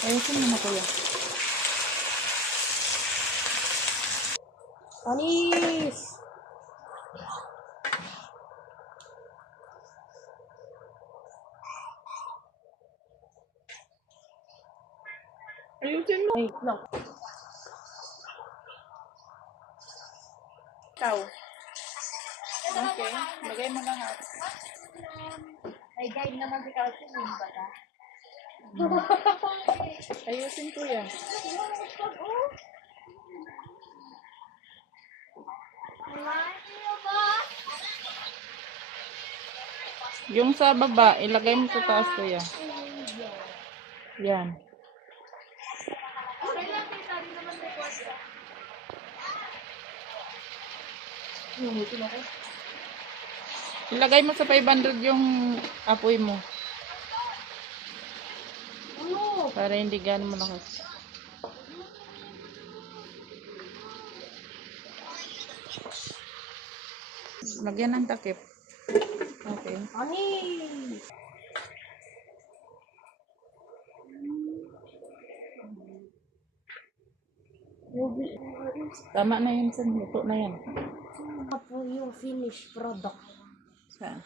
Ayusin mo na kuya. Anis! Ayusin mo. Wait lang. Ikaw. Okay. Lagay mo lahat. Ay, guide naman si Carson, yung bata. Ayusin kuya. Yung sa baba, ilagay mo sa taas kuya. Yan. Ilagay mo sa 500 yung apoy mo. Para hindi gano'n malakas. Lagyan ng takip. Okay. Anis! Tama na yun sa luto na yan. Ito po yung finished product. Saan?